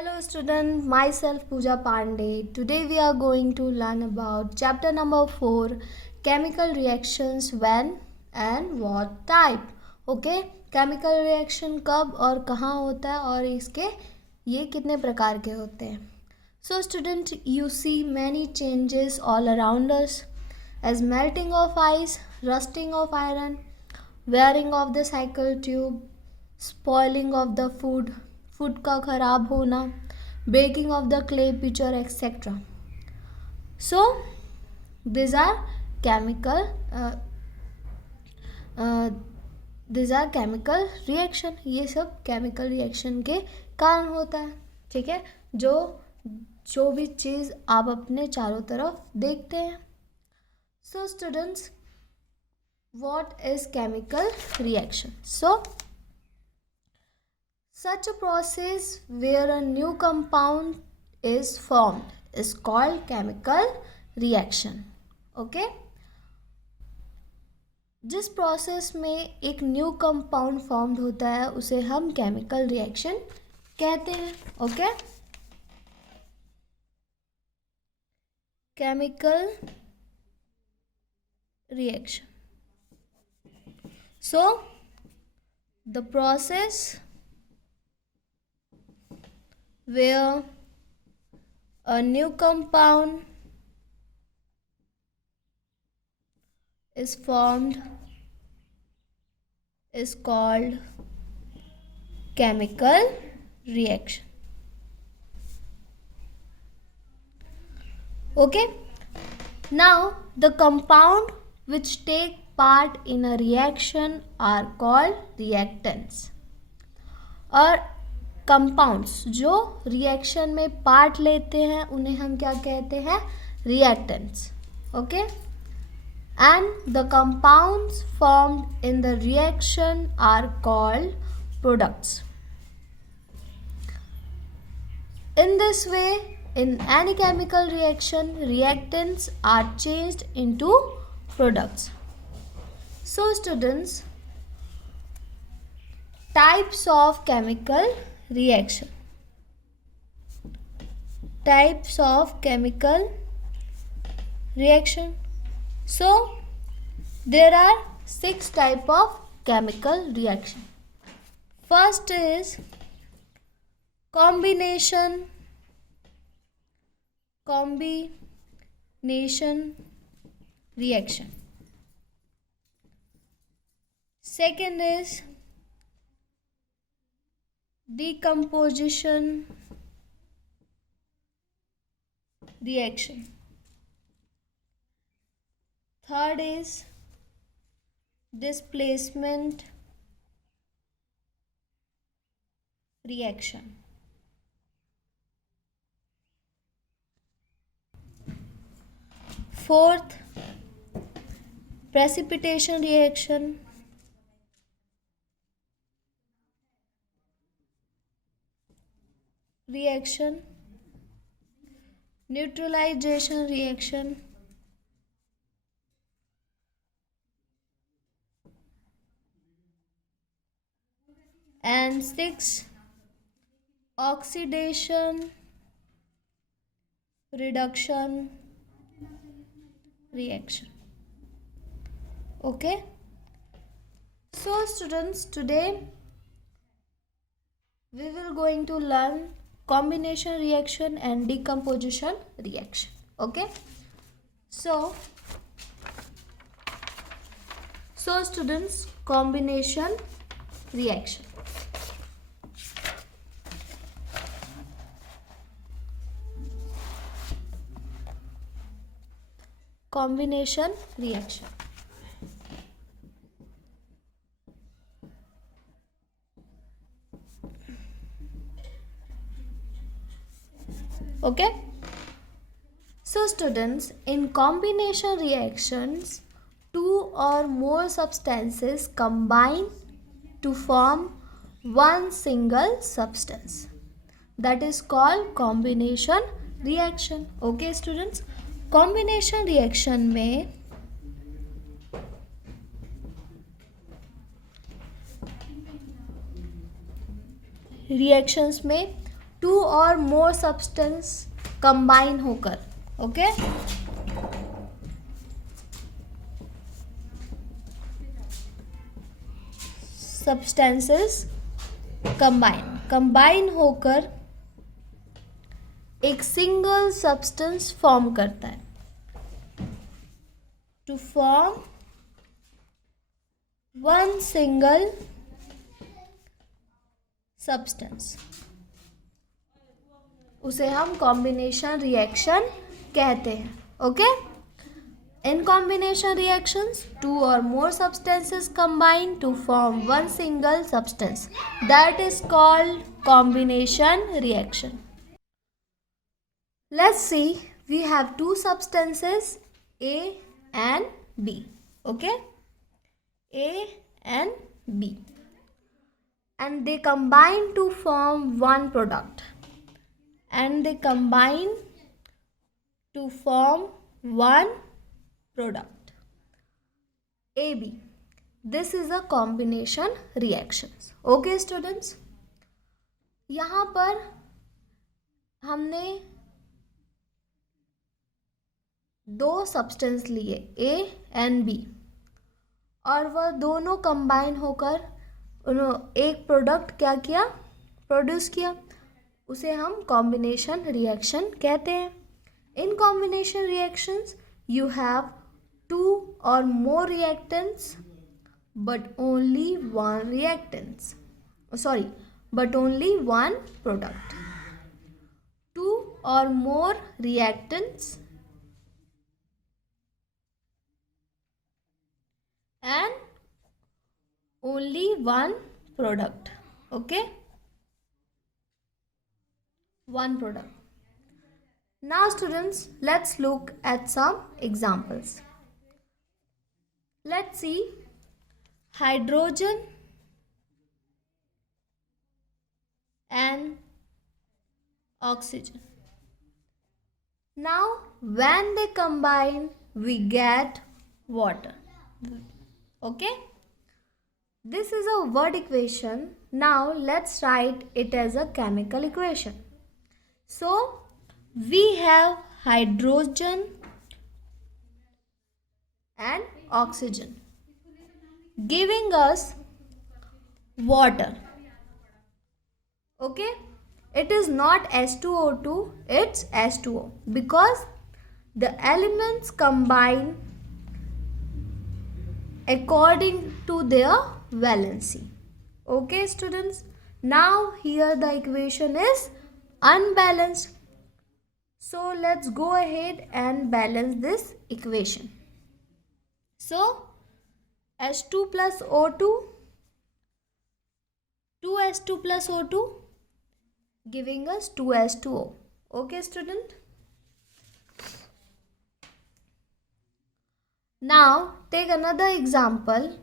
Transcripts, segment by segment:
Hello student, myself Pooja Pandey. Today we are going to learn about chapter number 4, chemical reactions when and what type. Okay, chemical reaction कब और कहाँ होता है और इसके ये कितने प्रकार के होते हैं. So student, you see many changes all around us as melting of ice, rusting of iron, wearing of the cycle tube, spoiling of the food, food का ख़राब होना, breaking of the clay pitcher etc. So these are chemical these are chemical reaction. ये सब chemical reaction के कारण होता है. ठीक है, जो भी चीज़ आप अपने चारों तरफ देखते हैं. So students, what is chemical reaction? So such a process where a new compound is formed is called chemical reaction. Okay? जिस प्रोसेस में एक न्यू कंपाउंड फॉर्म्ड होता है उसे हम केमिकल रिएक्शन कहते हैं. Okay, chemical reaction. So the process where a new compound is formed is called chemical reaction. Okay, now the compound which take part in a reaction are called reactants. और compounds जो reaction में part लेते हैं उन्हें हम क्या कहते हैं? Reactants. Okay, and the compounds formed in the reaction are called products. In this way, in any chemical reaction, reactants are changed into products. So students, types of chemical reaction. Types of chemical reaction. So there are 6 type of chemical reaction. First is combination reaction. Second is decomposition reaction. Third is displacement reaction. Fourth, precipitation reaction. Neutralization reaction. And 6, oxidation reduction reaction. Okay, so students, today we will going to learn combination reaction and decomposition reaction. Okay, so students, combination reaction. Combination reaction. Okay, so students, in combination reactions, 2 or more substances combine to form one single substance. That is called combination reaction. Okay students, combination reaction में reactions में two और more substance combine होकर, okay, substances combine होकर एक single substance form करता है. To form one single substance, उसे हम कॉम्बिनेशन रिएक्शन कहते हैं. Okay, in combination reactions two or more substances combine to form one single substance, that is called combination reaction. Let's see, we have two substances A and B. Okay, A and B, and they combine to form one product, and they combine to form one product AB. This is a combination reactions. Okay students, यहाँ पर हमने दो substance लिए A and B, और वह दोनों combine होकर एक प्रोडक्ट क्या किया, प्रोड्यूस किया. उसे हम कॉम्बिनेशन रिएक्शन कहते हैं. In combination reactions you have two or more reactants but only one product. Two or more reactants and only one product. Okay, one product. Now students, let's look at some examples. Let's see, hydrogen and oxygen. Now when they combine we get water. Okay, this is a word equation. Now let's write it as a chemical equation. So we have hydrogen and oxygen giving us water. Okay, it is not H2O2, it's H2O, because the elements combine according to their valency. Okay students, now here the equation is unbalanced. So let's go ahead and balance this equation. So H2 plus O2, 2H2 plus O2 giving us 2H2O. Okay student. Now take another example.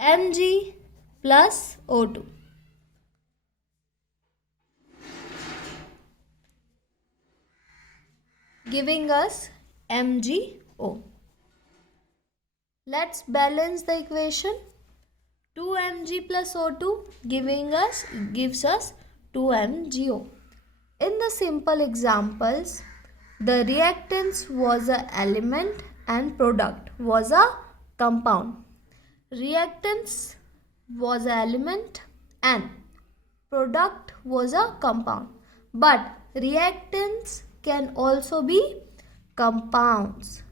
Mg plus O2. Giving us MgO. Let's balance the equation. 2Mg plus O2 gives us 2MgO. In the simple examples, the reactants was an element and product was a compound. Reactants was an element and product was a compound. But reactants can also be compounds.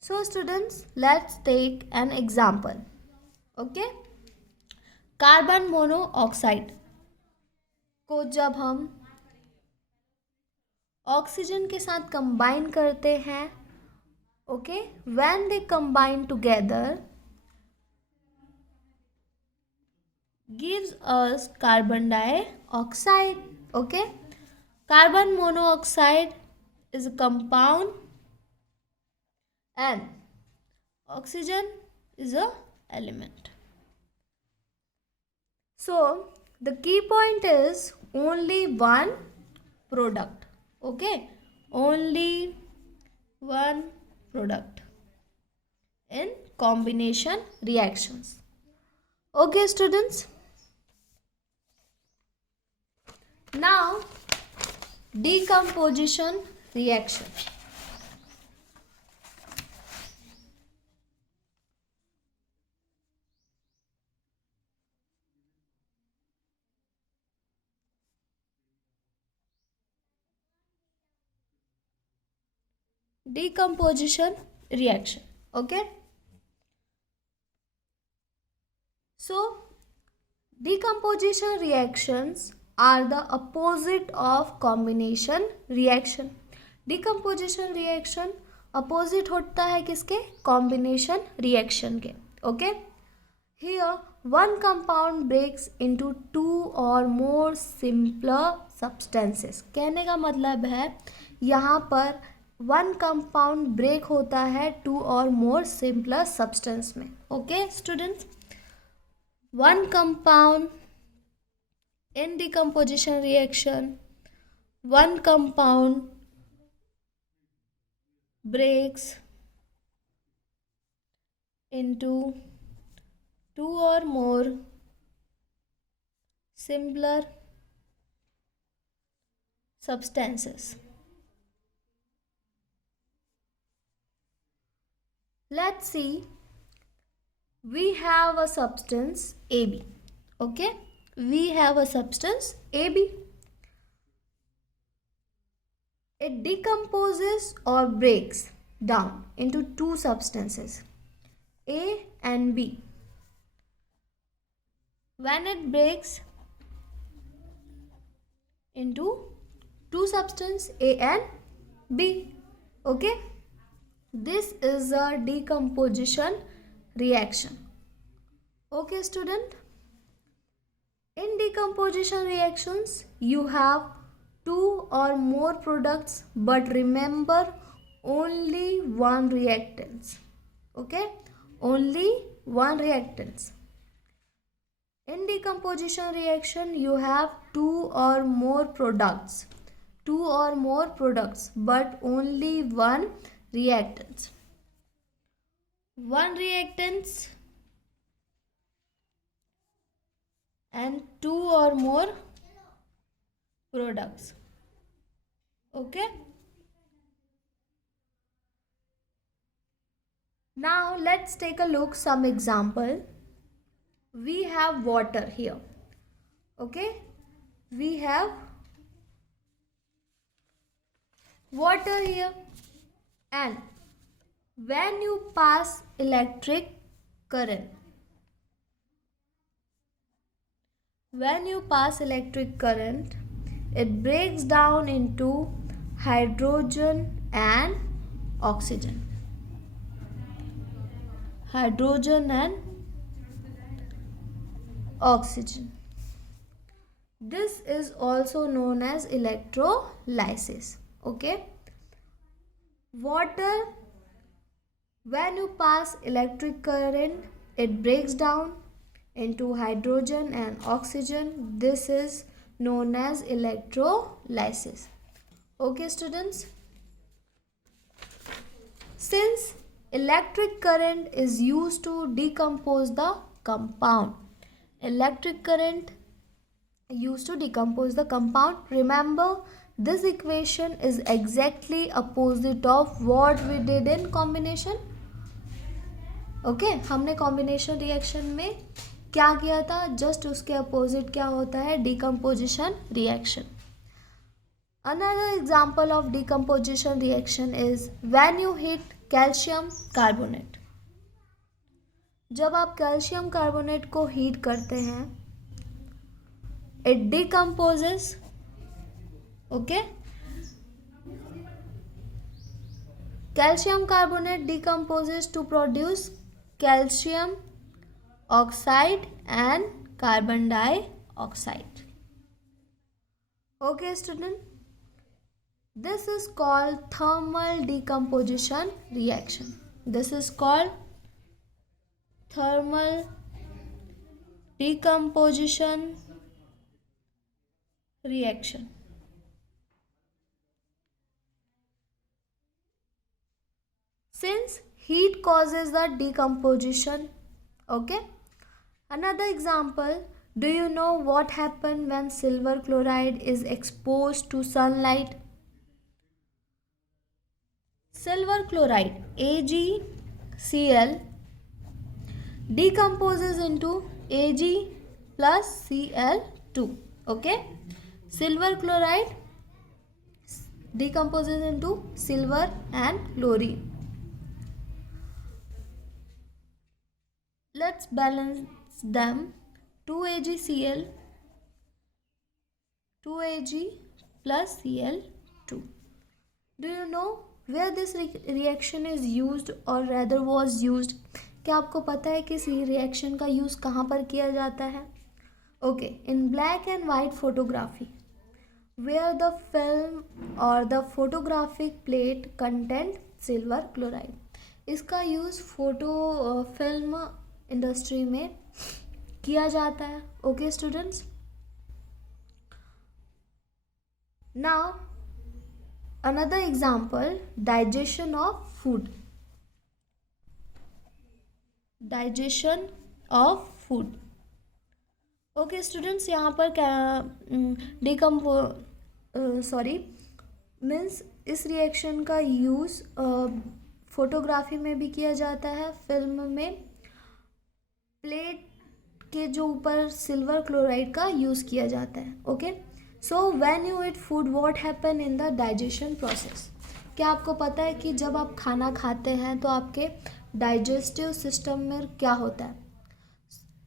So students, let's take an example. Okay, carbon monoxide को जब हम oxygen के साथ combine करते हैं, okay, when they combine together gives us carbon dioxide. Okay, carbon monoxide is a compound and oxygen is a element. So the key point is only one product. Okay, only one product in combination reactions. Okay, students. Now, decomposition reaction. Decomposition reaction. Okay. So, decomposition reactions are the opposite of combination reaction. Decomposition reaction opposite होता है किसके? Combination reaction के. Okay. Here one compound breaks into two or more simpler substances. कहने का मतलब है यहाँ पर one compound break होता है two or more simpler substance में. Okay students. One compound in decomposition reaction, one compound breaks into two or more simpler substances. Let's see. We have a substance AB. Okay, we have a substance AB. It decomposes or breaks down into two substances, A and B. When it breaks into two substances A and B, okay, this is a decomposition reaction. Okay student, in decomposition reactions you have two or more products, but remember only one reactants. Okay, only one reactants. In decomposition reaction you have two or more products, but only one reactants. One reactants and two or more products. Okay. Now let's take a look some example. We have water here. Okay. We have water here, and when you pass electric current, it breaks down into hydrogen and oxygen. This is also known as electrolysis. Okay. Water, when you pass electric current, it breaks down into hydrogen and oxygen. This is known as electrolysis. Okay students. Since electric current is used to decompose the compound, remember this equation is exactly opposite of what we did in combination. Okay हमने combination reaction में क्या किया था, just उसके opposite क्या होता है, decomposition reaction. Another example of decomposition reaction is when you heat calcium carbonate. जब आप कैल्शियम कार्बोनेट को हीट करते हैं, it decomposes. Okay, calcium carbonate decomposes to produce calcium oxide and carbon dioxide. Okay student, this is called thermal decomposition reaction. This is called thermal decomposition reaction. Since heat causes the decomposition, okay, Another example, do you know what happens when silver chloride is exposed to sunlight? Silver chloride AgCl decomposes into Ag plus Cl2. Okay, silver chloride decomposes into silver and chlorine. Let's balance them. 2AgCl 2Ag plus Cl2. Do you know where this reaction is used or rather was used? क्या आपको पता है कि इस reaction का use कहाँ पर किया जाता है? Okay, in black and white photography where the film or the photographic plate content silver chloride. इसका यूज़ फोटो फिल्म इंडस्ट्री में किया जाता है. Okay students, now another example, digestion of food. Digestion of food. Okay students, यहाँ पर means इस reaction का use photography में भी किया जाता है. फिल्म में प्लेट के जो ऊपर सिल्वर क्लोराइड का यूज़ किया जाता है. Okay, so when you eat food what happen in the digestion process? क्या आपको पता है कि जब आप खाना खाते हैं तो आपके डाइजेस्टिव सिस्टम में क्या होता है?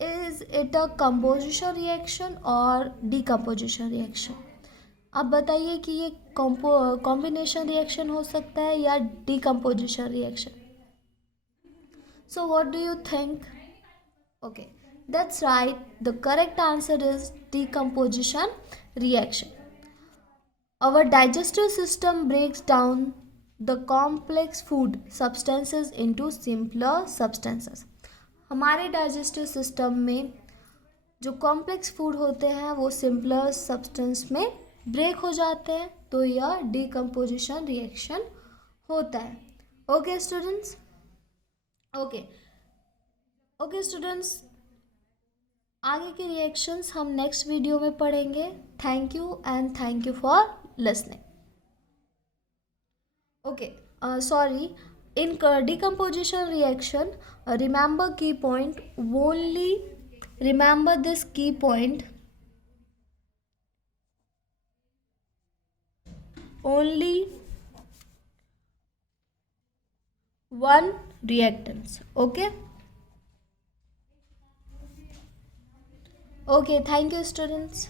Is it a composition reaction और डिकम्पोजिशन रिएक्शन? आप बताइए कि ये कॉम्बिनेशन रिएक्शन हो सकता है या decomposition reaction? So what do you think? Okay, that's right. The correct answer is decomposition reaction. Our digestive system breaks down the complex food substances into simpler substances. हमारे digestive system में जो complex food होते हैं वो simpler substance में break हो जाते हैं, तो यह डिकम्पोजिशन रिएक्शन होता है. ओके स्टूडेंट्स, ओके स्टूडेंट्स, आगे के रिएक्शंस हम नेक्स्ट वीडियो में पढ़ेंगे. Thank you and thank you for listening. Okay, sorry, in decomposition reaction, remember key point, only remember this key point, only one reactants. Okay, thank you students.